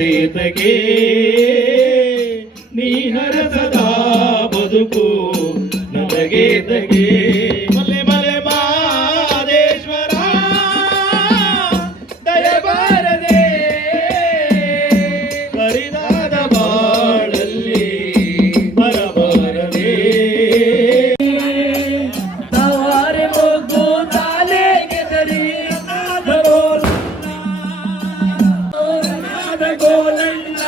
ಸೇತಗೆ ನೀ ಹರಸದ ಬದುಕು ನನಗೆ ತಗೆ ಮಲೆ ಮಲೆ ಮಾದೇಶ್ವರ ದಯಬಾರದೆ ಕರಿದಾದ ಬಾಳಲ್ಲಿ ಬರಬಾರದೆ ತವಾರೆ ಮೊಗ್ಗು ತಾಲೆಗೆ ತರಿ ಗೋಲಣ್ಣ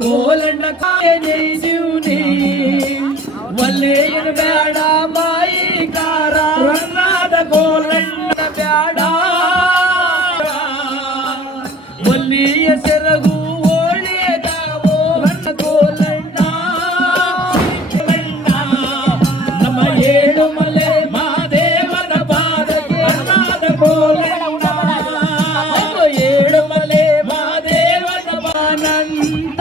ಕೋಲಣ್ಣ ಕಾಯ ಜಯಿಸಿವ್ನಿ ಒಲ್ಲೆಯನ ಬೇಡ ಬಾಯಿ ಕಾರ ರನ್ನಾದ ಗೋಲಣ್ಣ ಬೇಡ ಒಲ್ಲಿಯ ಸೆರಗು ಓಳಿಯದಾವೋ ನನ್ನ ಗೋಲಣ್ಣ ನಮ್ಮ ಏಳು ಮಲೆ ಮಾದೇವನ ಪಾದಕ್ಕೆ ರನ್ನಾದ ಗೋಲಣ್ಣ ಏಳು ಮಲೆ ಮಾದೇವನ ಬಾನಂತ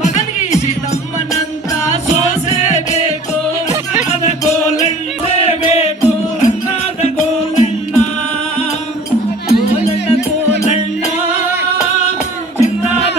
ಮಗನಿಗೆ ತಮ್ಮನಂತ ಸೋಸೆ ಬೇಕು ರನ್ನಾದ ಗೋಲಣ್ಣ ಬೇಕು ರನ್ನಾದ ಗೋಲಣ್ಣ ಗೋಲಣ್ಣ ಗೋಲಣ್ಣ ಚಿನ್ನಾದ